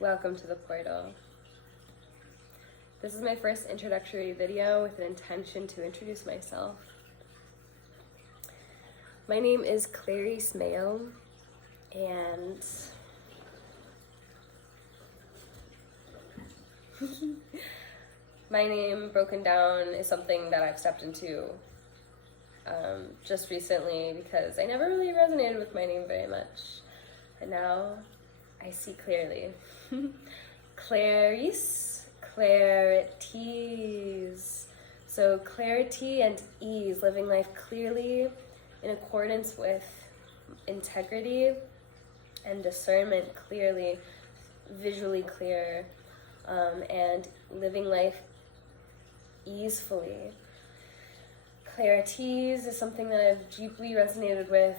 Welcome to the portal. This is my first introductory video with an intention to introduce myself. My name is Clarice Mayo, and my name broken down is something that I've stepped into just recently because I never really resonated with my name very much, and now I see clearly. Clarice, clarities. So clarity and ease, living life clearly in accordance with integrity and discernment, clearly, visually clear, and living life easefully. Clarities is something that I've deeply resonated with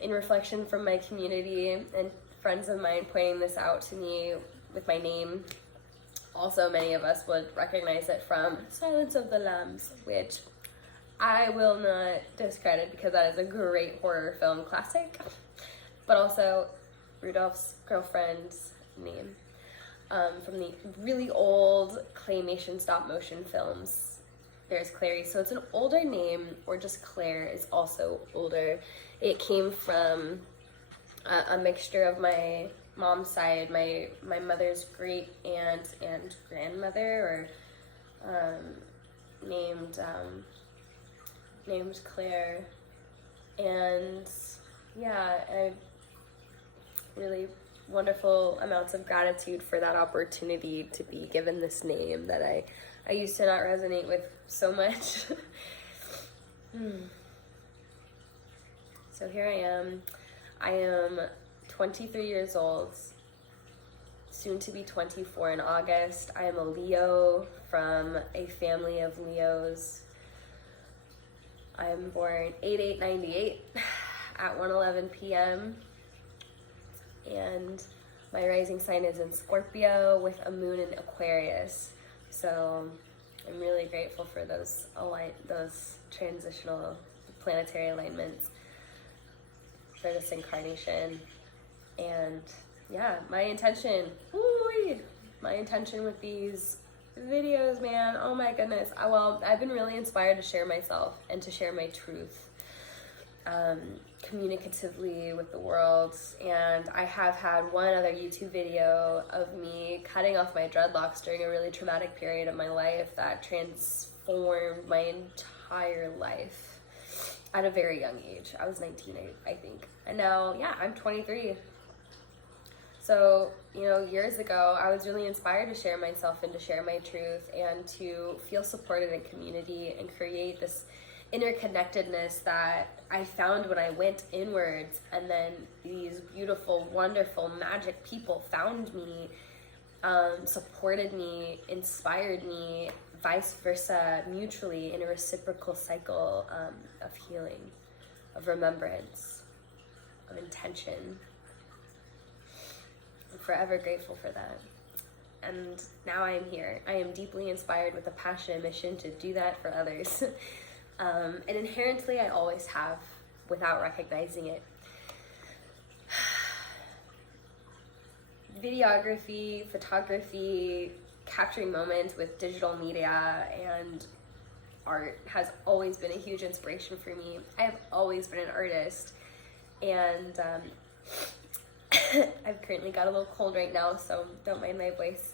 in reflection from my community and friends of mine pointing this out to me with my name. Also, many of us would recognize it from Silence of the Lambs, which I will not discredit because that is a great horror film classic, but also Rudolph's girlfriend's name from the really old claymation stop motion films. There's Clarice, so it's an older name, or just Claire is also older. It came from a mixture of my mom's side, my mother's great aunt and grandmother, or named Claire, and yeah, I really wonderful amounts of gratitude for that opportunity to be given this name that I used to not resonate with so much. So here I am. I am 23 years old, soon to be 24 in August. I am a Leo from a family of Leos. I am born 8/8/98 at 1:11 p.m. and my rising sign is in Scorpio with a moon in Aquarius. So I'm really grateful for those transitional planetary alignments for this incarnation. And yeah, my intention with these videos, man, oh my goodness. I've been really inspired to share myself and to share my truth communicatively with the world. And I have had one other YouTube video of me cutting off my dreadlocks during a really traumatic period of my life that transformed my entire life at a very young age. I was 19, I think. And now, yeah, I'm 23. So, years ago, I was really inspired to share myself and to share my truth and to feel supported in community and create this interconnectedness that I found when I went inwards, and then these beautiful, wonderful, magic people found me, supported me, inspired me, vice versa, mutually, in a reciprocal cycle of healing, of remembrance, of intention. I'm forever grateful for that. And now I am here. I am deeply inspired with a passion and mission to do that for others. And inherently, I always have, without recognizing it. Videography, photography, capturing moments with digital media and art has always been a huge inspiration for me. I have always been an artist, and I've currently got a little cold right now, so don't mind my voice.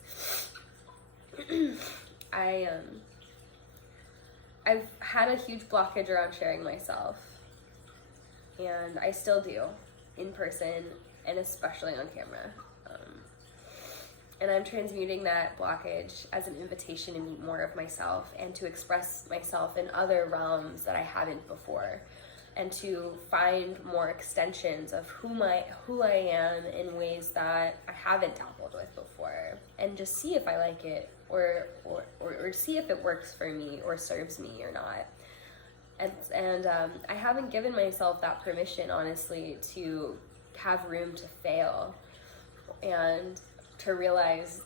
I've had a huge blockage around sharing myself, and I still do, in person and especially on camera. And I'm transmuting that blockage as an invitation to meet more of myself and to express myself in other realms that I haven't before, and to find more extensions of who I am in ways that I haven't dabbled with before, and just see if I like it or see if it works for me or serves me or not. And I haven't given myself that permission, honestly, to have room to fail and to realize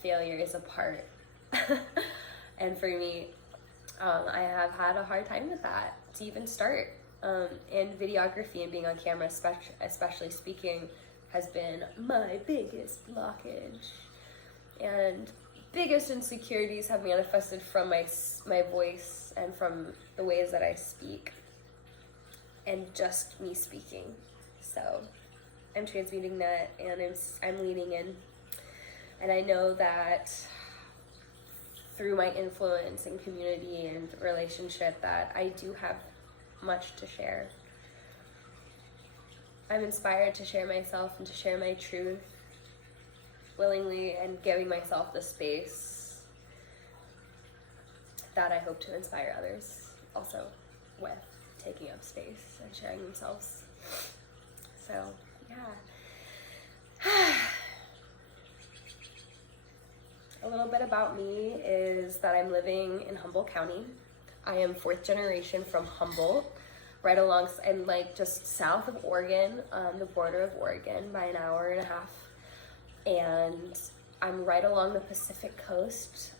failure is a part. And for me, I have had a hard time with that to even start. And videography and being on camera, especially speaking, has been my biggest blockage. And biggest insecurities have manifested from my voice and from the ways that I speak and just me speaking. So I'm transmuting that, and I'm leaning in. And I know that through my influence and community and relationship that I do have much to share. I'm inspired to share myself and to share my truth willingly, and giving myself the space that I hope to inspire others also with, taking up space and sharing themselves. So, yeah. A little bit about me is that I'm living in Humboldt County. I am 4th generation from Humboldt, right along, and like just south of Oregon, the border of Oregon by an hour and a half. And I'm right along the Pacific coast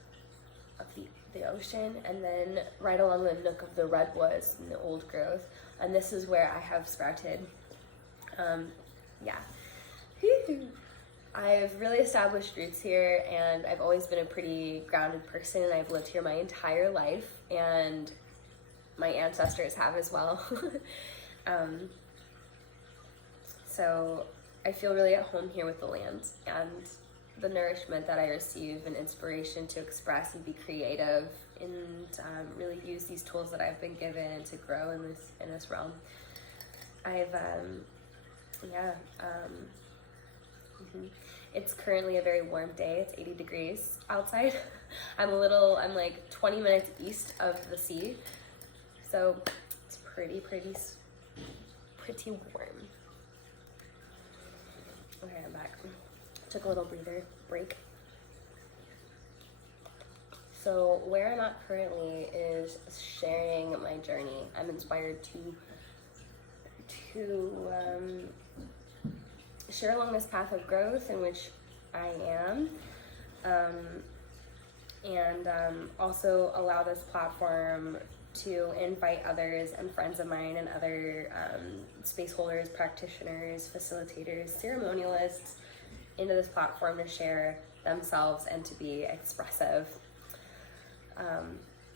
of the ocean, and then right along the nook of the redwoods and the old growth. And this is where I have sprouted. I've really established roots here, and I've always been a pretty grounded person, and I've lived here my entire life, and my ancestors have as well. So I feel really at home here with the land and the nourishment that I receive and inspiration to express and be creative and really use these tools that I've been given to grow in this realm. It's currently a very warm day. It's 80 degrees outside. I'm like 20 minutes east of the sea, so it's pretty warm. Okay, I'm back. Took a little break. So where I'm at currently is sharing my journey. I'm inspired to share along this path of growth in which I am, and also allow this platform to invite others and friends of mine and other space holders, practitioners, facilitators, ceremonialists into this platform to share themselves and to be expressive.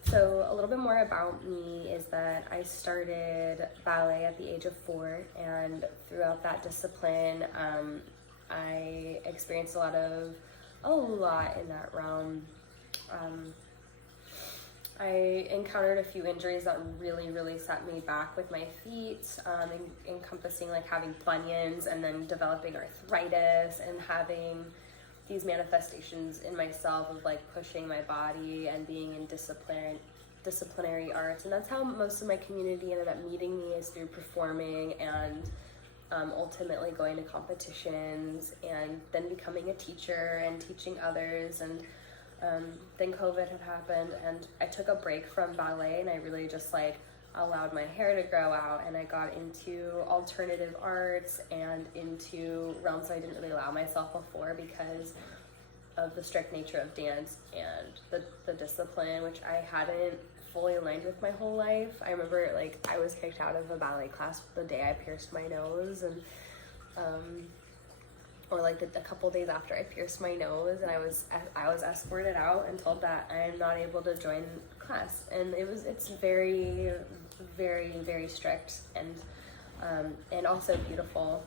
So a little bit more about me is that I started ballet at the age of 4, and throughout that discipline, I experienced a lot in that realm. I encountered a few injuries that really set me back with my feet, encompassing like having bunions and then developing arthritis and having these manifestations in myself of like pushing my body and being in disciplinary arts. And that's how most of my community ended up meeting me, is through performing and ultimately going to competitions and then becoming a teacher and teaching others. And then COVID had happened, and I took a break from ballet, and I really just like allowed my hair to grow out, and I got into alternative arts and into realms I didn't really allow myself before because of the strict nature of dance and the discipline, which I hadn't fully aligned with my whole life. I remember like I was kicked out of a ballet class the day I pierced my nose, and or like a couple days after I pierced my nose, and I was escorted out and told that I'm not able to join class. And it's very strict, and also beautiful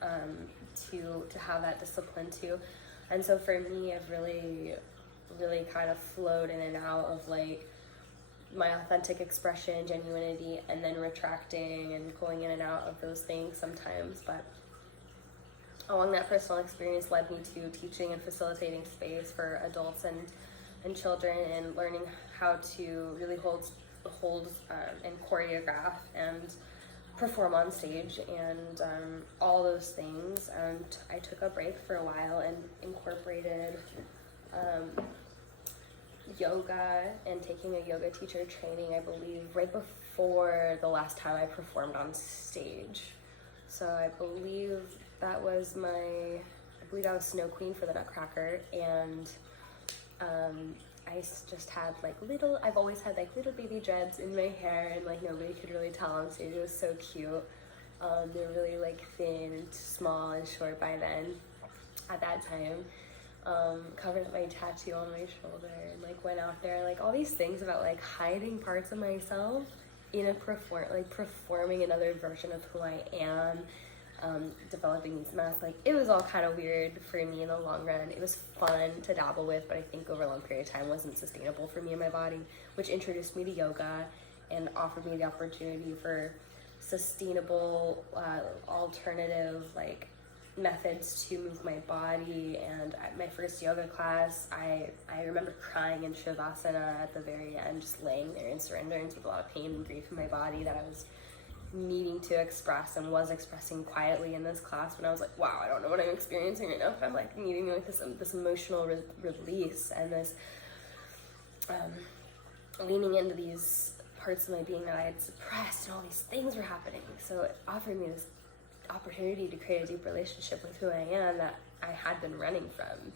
to have that discipline too. And so for me, I've really kind of flowed in and out of like my authentic expression, genuinity, and then retracting and going in and out of those things sometimes. But along that personal experience led me to teaching and facilitating space for adults and children, and learning how to really hold and choreograph and perform on stage and all those things. And I took a break for a while and incorporated yoga and taking a yoga teacher training, I believe, right before the last time I performed on stage. So I believe that was Snow Queen for the Nutcracker, and I just had I've always had like little baby dreads in my hair, and like nobody could really tell on stage. It was so cute. They were really like thin and small and short by then, at that time. Covered up my tattoo on my shoulder, and like went out there, like all these things about like hiding parts of myself in a performing another version of who I am, developing these masks. Like it was all kind of weird for me in the long run. It was fun to dabble with, but I think over a long period of time wasn't sustainable for me and my body, which introduced me to yoga and offered me the opportunity for sustainable alternative like methods to move my body. And at my first yoga class, I remember crying in Shavasana at the very end, just laying there in surrendering with a lot of pain and grief in my body that I was needing to express and was expressing quietly in this class, when I was like, wow, I don't know what I'm experiencing right now, but I'm like needing like this emotional release and this leaning into these parts of my being that I had suppressed, and all these things were happening. So it offered me this opportunity to create a deep relationship with who I am that I had been running from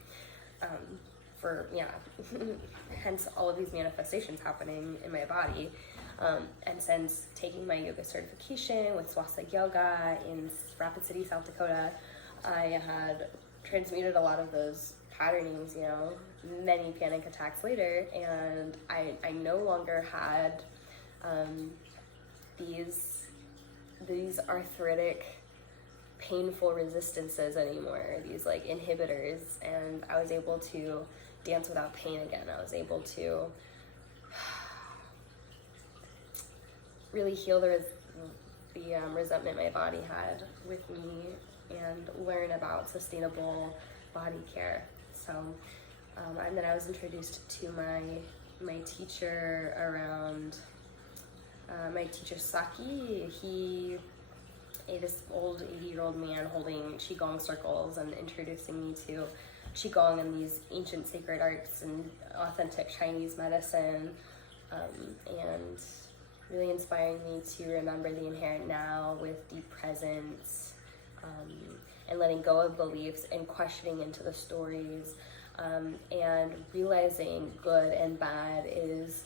hence all of these manifestations happening in my body. And since taking my yoga certification with Swastika Yoga in Rapid City, South Dakota, I had transmuted a lot of those patternings, many panic attacks later, and I no longer had these arthritic, painful resistances anymore, these like inhibitors, and I was able to dance without pain again. I was able to really heal the resentment my body had with me and learn about sustainable body care. So, and then I was introduced to my teacher around, my teacher Saki. He this old 80-year-old man holding Qigong circles and introducing me to Qigong and these ancient sacred arts and authentic Chinese medicine, and really inspiring me to remember the inherent now with deep presence, and letting go of beliefs and questioning into the stories, and realizing good and bad is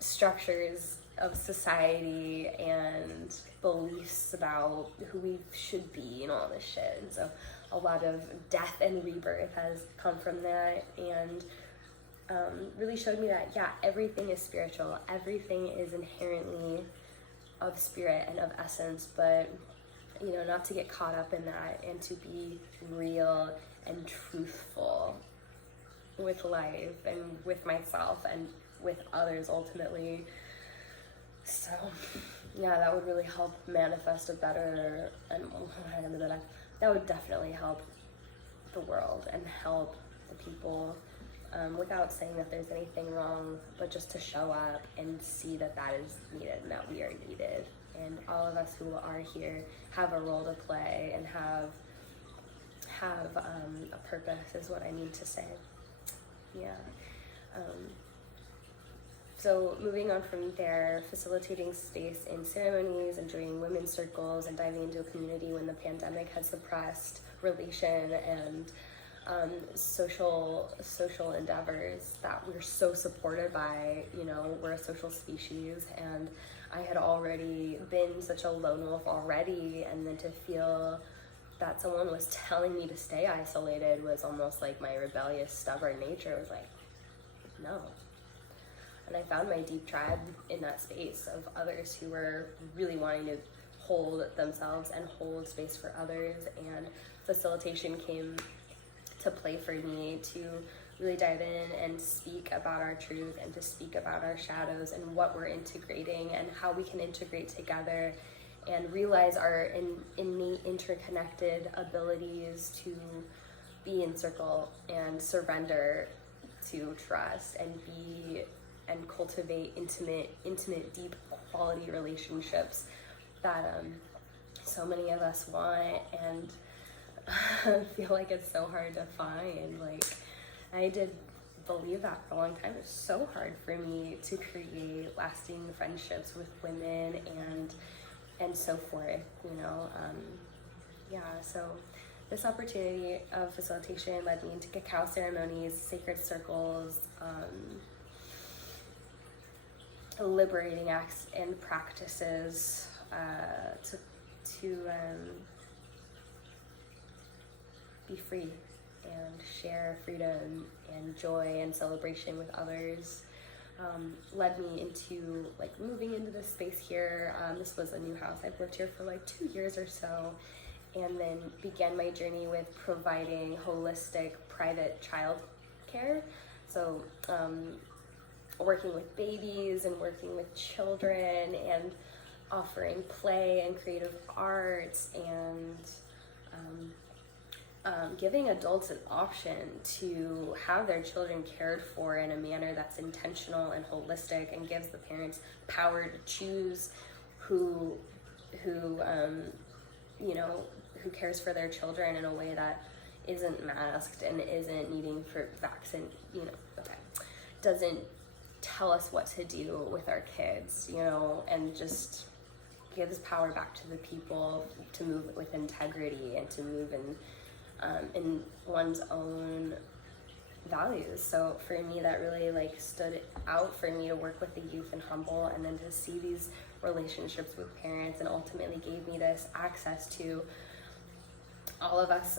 structures of society and beliefs about who we should be and all this shit. And so a lot of death and rebirth has come from that, and really showed me that, yeah, everything is spiritual. Everything is inherently of spirit and of essence, but, not to get caught up in that, and to be real and truthful with life and with myself and with others ultimately. So, yeah, that would really help manifest a better, and that would definitely help the world and help the people, without saying that there's anything wrong, but just to show up and see that that is needed and that we are needed. And all of us who are here have a role to play and have a purpose, is what I need to say. Yeah. So moving on from there, facilitating space in ceremonies and joining women's circles and diving into a community when the pandemic had suppressed relation and social endeavors that we're so supported by. We're a social species, and I had already been such a lone wolf already, and then to feel that someone was telling me to stay isolated was almost like my rebellious, stubborn nature was like, no. And I found my deep tribe in that space of others who were really wanting to hold themselves and hold space for others, and facilitation came to play for me to really dive in and speak about our truth and to speak about our shadows and what we're integrating and how we can integrate together and realize our innate interconnected abilities to be in circle and surrender to trust and be and cultivate intimate, deep quality relationships that so many of us want and feel like it's so hard to find. Like, I did believe that for a long time. It's so hard for me to create lasting friendships with women and so forth, so this opportunity of facilitation led me into cacao ceremonies, sacred circles, liberating acts and practices to to be free and share freedom and joy and celebration with others. Led me into like moving into this space here. This was a new house. I've lived here for like 2 years or so, and then began my journey with providing holistic private child care. So working with babies and working with children and offering play and creative arts and giving adults an option to have their children cared for in a manner that's intentional and holistic and gives the parents power to choose who cares for their children in a way that isn't masked and isn't needing for vaccine, doesn't tell us what to do with our kids, and just gives power back to the people to move with integrity and to move in one's own values. So for me, that really like stood out for me to work with the youth in Humble, and then to see these relationships with parents, and ultimately gave me this access to all of us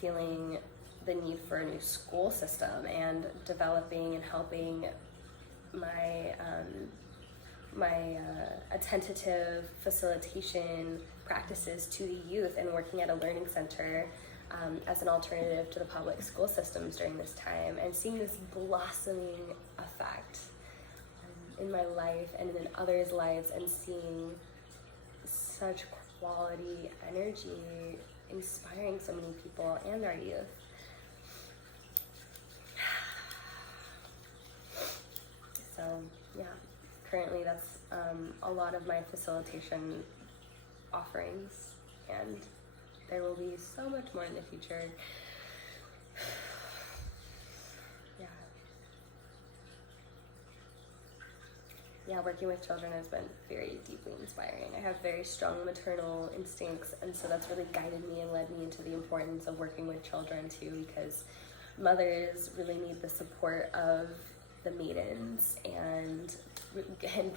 feeling the need for a new school system and developing and helping my attentive facilitation practices to the youth, and working at a learning center as an alternative to the public school systems during this time, and seeing this blossoming effect in my life and in others' lives, and seeing such quality energy inspiring so many people and our youth. So yeah, currently that's a lot of my facilitation offerings, and there will be so much more in the future. Yeah, working with children has been very deeply inspiring. I have very strong maternal instincts, and so that's really guided me and led me into the importance of working with children too, because mothers really need the support of the maidens, and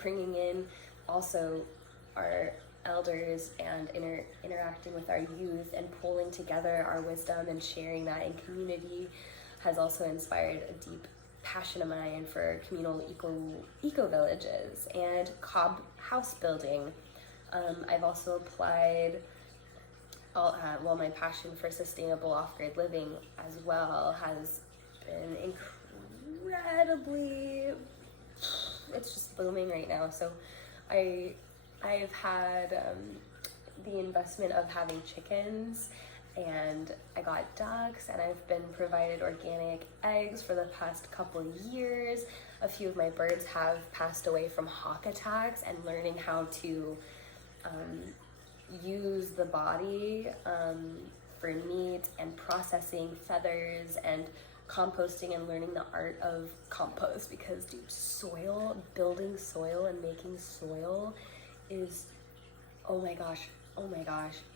bringing in also our elders and interacting with our youth and pulling together our wisdom and sharing that in community has also inspired a deep passion of mine for communal eco villages and cob house building. I've also applied my passion for sustainable off-grid living as well has been incredibly, it's just booming right now. So I've had the investment of having chickens, and I got ducks, and I've been provided organic eggs for the past couple of years. A few of my birds have passed away from hawk attacks, and learning how to use the body for meat and processing feathers and composting and learning the art of compost, because dude, building soil and making soil is, oh my gosh,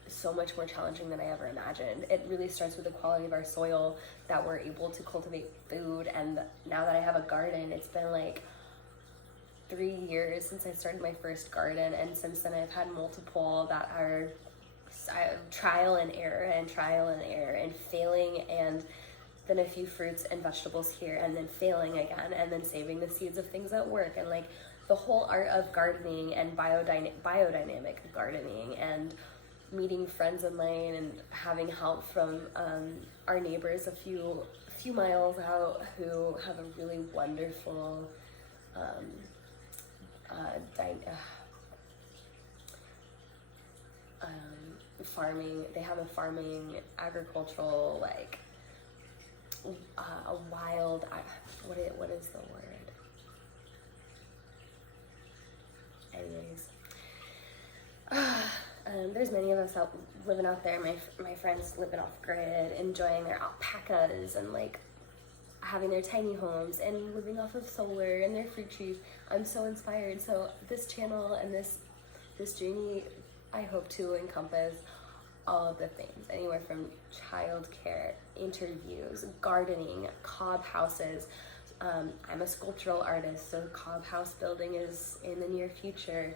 so much more challenging than I ever imagined. It really starts with the quality of our soil, that we're able to cultivate food. And now that I have a garden, it's been like 3 years since I started my first garden, and since then I've had multiple that are trial and error and failing, and then a few fruits and vegetables here, and then failing again, and then saving the seeds of things that work, and like the whole art of gardening and biodynamic gardening, and meeting friends of mine and having help from our neighbors a few miles out who have a really wonderful farming. They have a farming agricultural, like a wild, what is the word? Anyways, there's many of us living out there. My friends living off grid, enjoying their alpacas and like having their tiny homes and living off of solar and their fruit trees. I'm so inspired. So this channel and this journey, I hope to encompass all of the things, anywhere from childcare, interviews, gardening, cob houses. I'm a sculptural artist, so cob house building is in the near future.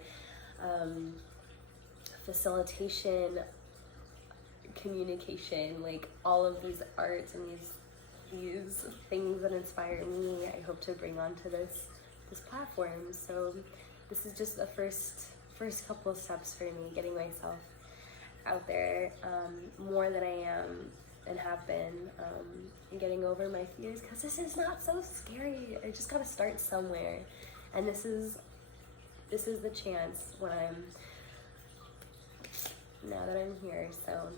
facilitation, communication, like all of these arts and these things that inspire me, I hope to bring onto this platform. So this is just the first couple of steps for me, getting myself out there more than I am and have been, and getting over my fears, because this is not so scary. I just gotta start somewhere, and this is the chance when now that I'm here. So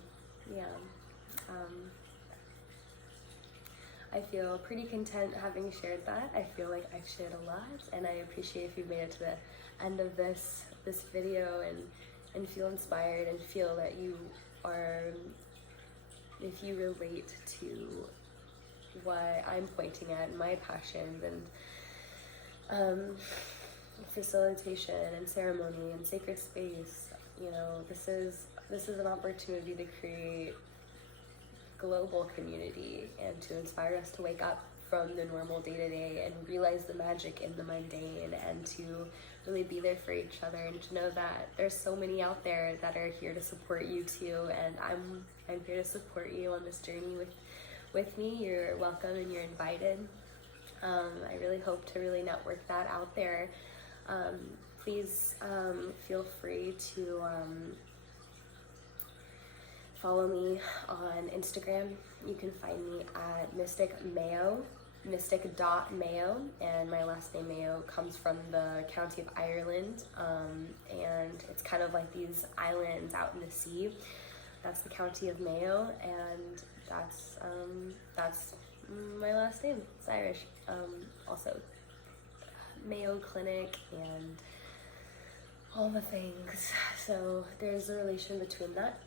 yeah, I feel pretty content having shared that. I feel like I've shared a lot, and I appreciate if you've made it to the end of this video and feel inspired and feel that if you relate to what I'm pointing at, my passions and facilitation and ceremony and sacred space. You know, this is an opportunity to create global community and to inspire us to wake up from the normal day-to-day and realize the magic in the mundane, and to really be there for each other, and to know that there's so many out there that are here to support you too, and I'm here to support you on this journey with me. You're welcome and you're invited. I really hope to really network that out there. Please feel free to follow me on Instagram. You can find me at mystic.mayo, and my last name Mayo comes from the county of Ireland, and it's kind of like these islands out in the sea. That's the county of Mayo, and that's my last name. It's Irish. Also Mayo Clinic and all the things. So there's a relation between that.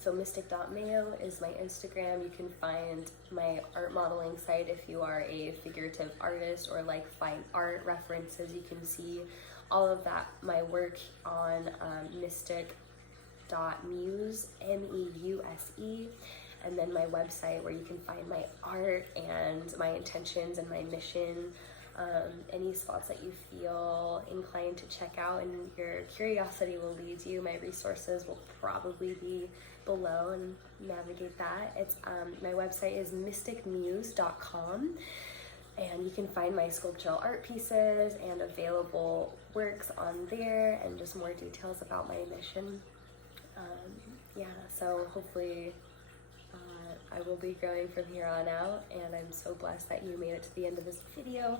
So mystic.mayo is my Instagram. You can find my art modeling site if you are a figurative artist or like fine art references. You can see all of that, my work, on mystic.muse, MEUSE, and then my website where you can find my art and my intentions and my mission. Any spots that you feel inclined to check out and your curiosity will lead you. My resources will probably be below, and navigate that. It's my website is mysticmuse.com, and you can find my sculptural art pieces and available works on there, and just more details about my mission. Yeah, so hopefully I will be growing from here on out, and I'm so blessed that you made it to the end of this video.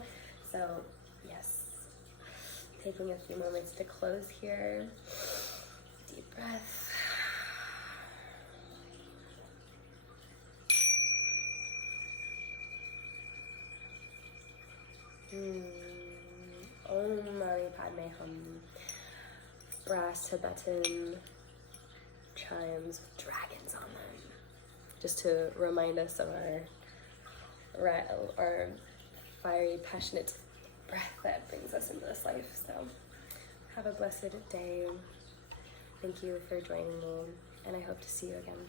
So yes, taking a few moments to close here. Deep breath. Om Mani Padme Hum. Brass Tibetan chimes with dragons on them, just to remind us of our fiery, passionate breath that brings us into this life. So have a blessed day. Thank you for joining me, and I hope to see you again.